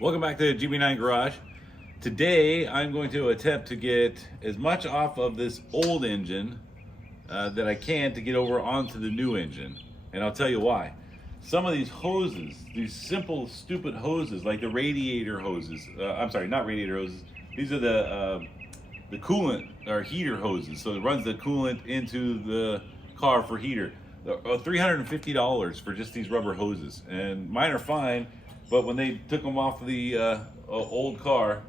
Welcome back to GB9 Garage. Today I'm going to attempt to get as much off of this old engine that I can to get over onto the new engine. And I'll tell you why. Some of these hoses, these simple stupid hoses like the radiator hoses, I'm sorry, not radiator hoses, these are the coolant or heater hoses. So it runs the coolant into the car for heater. $350 for just these rubber hoses, and mine are fine. But when they took them off the old car,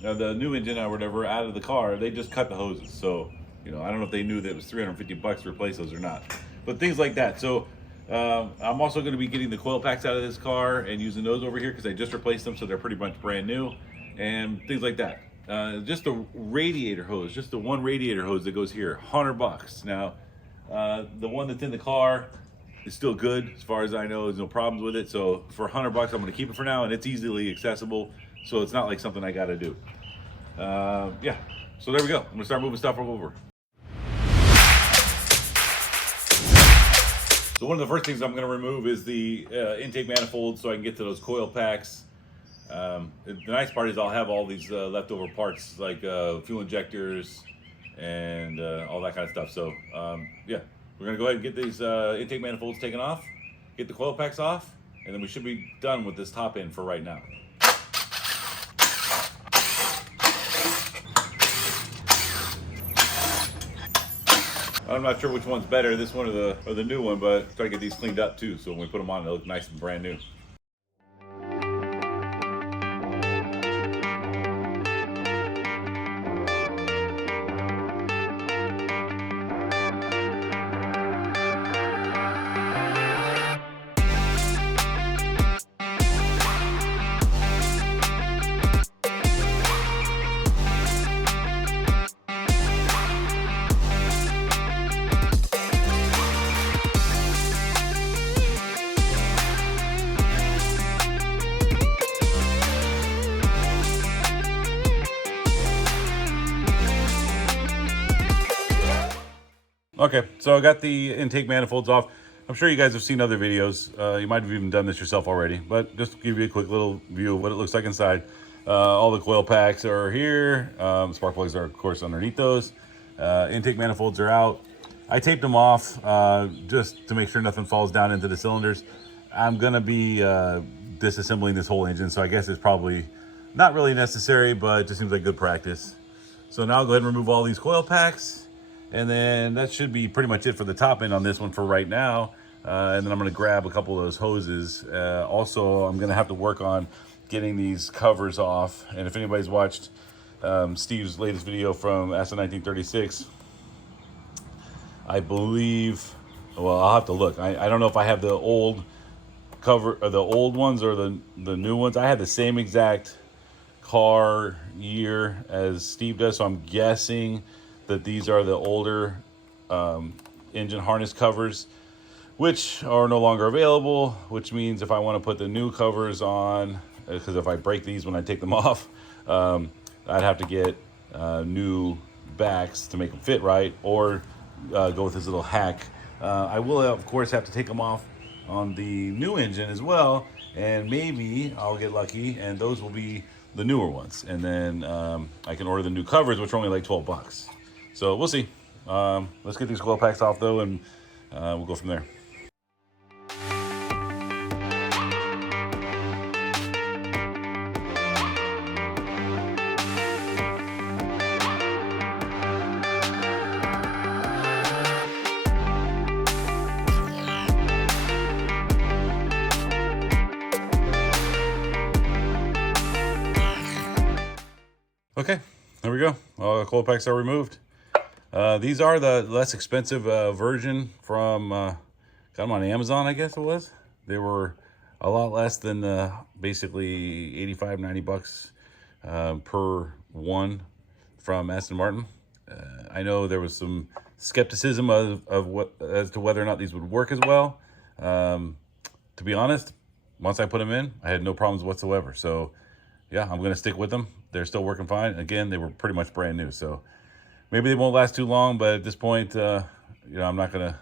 the new engine or whatever, out of the car, they just cut the hoses. So, I don't know if they knew that it was $350 to replace those or not. But things like that. So, I'm also going to be getting the coil packs out of this car and using those over here because I just replaced them, so they're pretty much brand new, and things like that. Just the radiator hose, just the one radiator hose that goes here, $100. Now, the one that's in the car is still good as far as I know. There's no problems with it. So for $100, I'm going to keep it for now, and it's easily accessible. So it's not like something I got to do. Yeah. So there we go. I'm going to start moving stuff over. So one of the first things I'm going to remove is the intake manifold so I can get to those coil packs. The nice part is I'll have all these leftover parts like fuel injectors and all that kind of stuff. So yeah, we're gonna go ahead and get these intake manifolds taken off, get the coil packs off, and then we should be done with this top end for right now. I'm not sure which one's better, this one or the new one, but try to get these cleaned up too, so when we put them on, they look nice and brand new. Okay, so I got the intake manifolds off. I'm sure you guys have seen other videos. You might have even done this yourself already, but just to give you a quick little view of what it looks like inside. All the coil packs are here. Spark plugs are, of course, underneath those. Intake manifolds are out. I taped them off just to make sure nothing falls down into the cylinders. I'm going to be disassembling this whole engine, so I guess it's probably not really necessary, but it just seems like good practice. So now I'll go ahead and remove all these coil packs. And then that should be pretty much it for the top end on this one for right now. And then I'm going to grab a couple of those hoses. Also, I'm going to have to work on getting these covers off. And if anybody's watched Steve's latest video from Aston 1936, I believe, well, I'll have to look. I don't know if I have the old cover, or the old ones or the new ones. I had the same exact car year as Steve does, so I'm guessing that these are the older engine harness covers, which are no longer available, which means if I want to put the new covers on, because if I break these when I take them off, I'd have to get new backs to make them fit right, or go with this little hack. I will, of course, have to take them off on the new engine as well, and maybe I'll get lucky and those will be the newer ones, and then I can order the new covers, which are only like $12. So we'll see. Let's get these coil packs off though, and we'll go from there. Okay, there we go. All the coil packs are removed. These are the less expensive version from, got them on Amazon, I guess it was. They were a lot less than basically 85, 90 bucks per one from Aston Martin. I know there was some skepticism of what as to whether or not these would work as well. To be honest, once I put them in, I had no problems whatsoever. So yeah, I'm going to stick with them. They're still working fine. Again, they were pretty much brand new. So maybe they won't last too long, but at this point, I'm not going to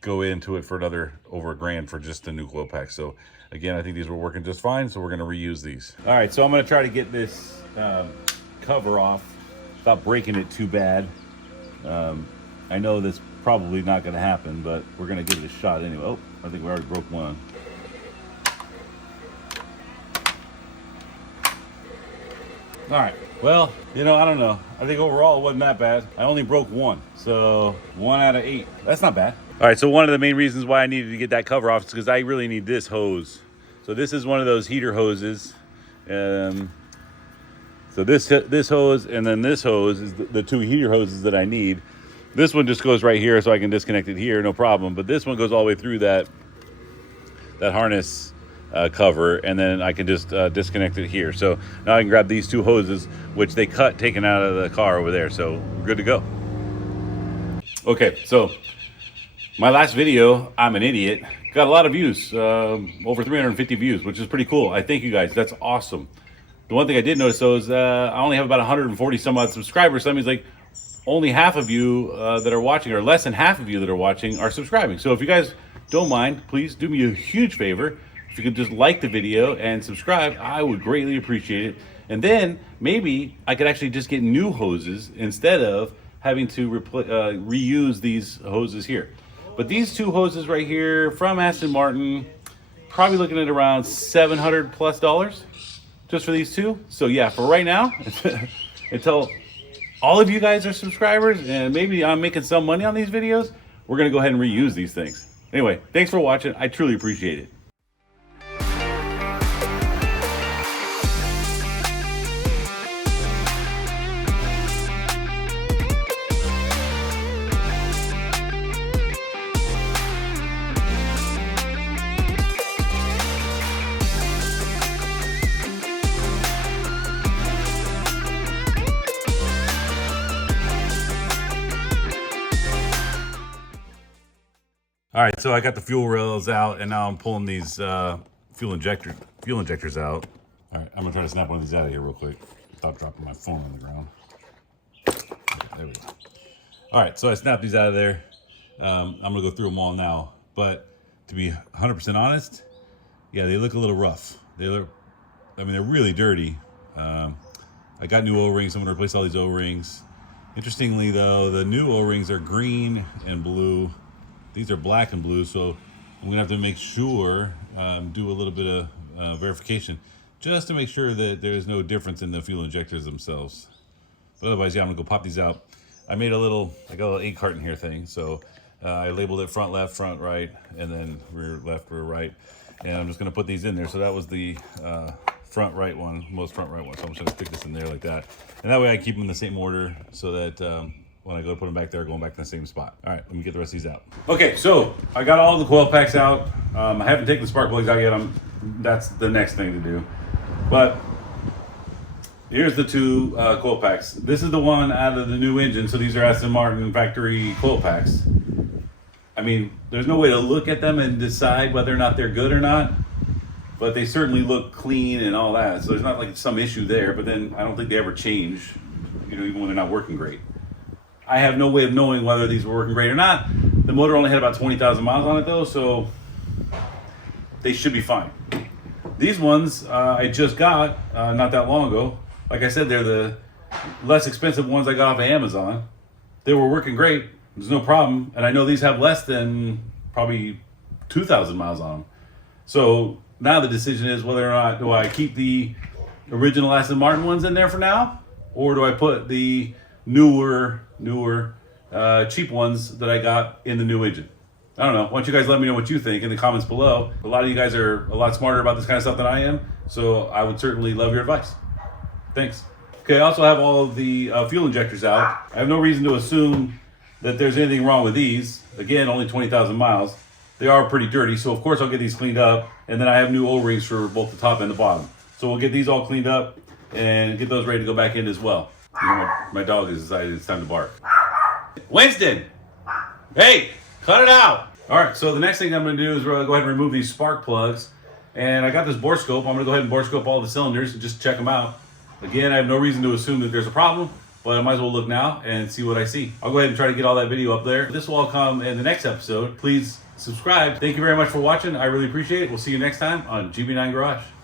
go into it for another over $1,000 for just a new coil pack. So again, I think these were working just fine, so we're going to reuse these. All right, so I'm going to try to get this cover off without breaking it too bad. I know this probably not going to happen, but we're going to give it a shot anyway. Oh, I think we already broke one. All right, well, you know, I don't know. I think overall it wasn't that bad. I only broke one, so 1 out of 8. That's not bad. All right, so one of the main reasons why I needed to get that cover off is because I really need this hose. So this is one of those heater hoses. So this hose and then this hose is the 2 heater hoses that I need. This one just goes right here, so I can disconnect it here, no problem. But this one goes all the way through that harness cover, and then I can just disconnect it here. So now I can grab these 2 hoses, which they cut taken out of the car over there. So we're good to go. Okay, so my last video, I'm an idiot, got a lot of views, over 350 views, which is pretty cool. I thank you guys. That's awesome. The one thing I did notice though is I only have about 140 some odd subscribers. So that means like only half of you that are watching, or less than half of you that are watching, are subscribing. So if you guys don't mind, please do me a huge favor. If you could just like the video and subscribe, I would greatly appreciate it. And then maybe I could actually just get new hoses instead of having to reuse these hoses here. But these 2 hoses right here from Aston Martin, probably looking at around $700+ just for these 2. So yeah, for right now, until all of you guys are subscribers and maybe I'm making some money on these videos, we're gonna go ahead and reuse these things. Anyway, thanks for watching. I truly appreciate it. All right, so I got the fuel rails out, and now I'm pulling these fuel injectors out. All right, I'm gonna try to snap one of these out of here real quick without dropping my phone on the ground. Okay, there we go. All right, so I snapped these out of there. I'm gonna go through them all now, but to be 100% honest, yeah, they look a little rough. They're really dirty. I got new O-rings. I'm gonna replace all these O-rings. Interestingly though, the new O-rings are green and blue. These are black and blue, so I'm gonna have to make sure, do a little bit of verification, just to make sure that there's no difference in the fuel injectors themselves. But otherwise, yeah, I'm gonna go pop these out. I got a little 8 carton here thing, so I labeled it front left, front right, and then rear left, rear right. And I'm just gonna put these in there. So that was the front right one, most front right one. So I'm just gonna stick this in there like that. And that way I keep them in the same order so that when I go to put them back there, going back in the same spot. All right, let me get the rest of these out. Okay, so I got all the coil packs out. I haven't taken the spark plugs out yet. That's the next thing to do. But here's the 2 coil packs. This is the one out of the new engine. So these are Aston Martin factory coil packs. I mean, there's no way to look at them and decide whether or not they're good or not, but they certainly look clean and all that. So there's not like some issue there, but then I don't think they ever change, you know, even when they're not working great. I have no way of knowing whether these were working great or not. The motor only had about 20,000 miles on it though, so they should be fine. These ones I just got not that long ago. Like I said, they're the less expensive ones I got off of Amazon. They were working great. There's no problem. And I know these have less than probably 2,000 miles on them. So now the decision is whether or not do I keep the original Aston Martin ones in there for now, or do I put the newer cheap ones that I got in the new engine. I don't know. Why don't you guys let me know what you think in the comments below. A lot of you guys are a lot smarter about this kind of stuff than I am, so I would certainly love your advice. Thanks. Okay, I also have all of the fuel injectors out. I have no reason to assume that there's anything wrong with these. Again, only 20,000 miles. They are pretty dirty, so of course I'll get these cleaned up, and then I have new O-rings for both the top and the bottom. So we'll get these all cleaned up and get those ready to go back in as well. You know, my dog has decided it's time to bark. Winston! Hey, cut it out! All right, so the next thing I'm gonna do is go ahead and remove these spark plugs. And I got this bore scope. I'm gonna go ahead and bore scope all the cylinders and just check them out. Again, I have no reason to assume that there's a problem, but I might as well look now and see what I see. I'll go ahead and try to get all that video up there. This will all come in the next episode. Please subscribe. Thank you very much for watching. I really appreciate it. We'll see you next time on GB9 Garage.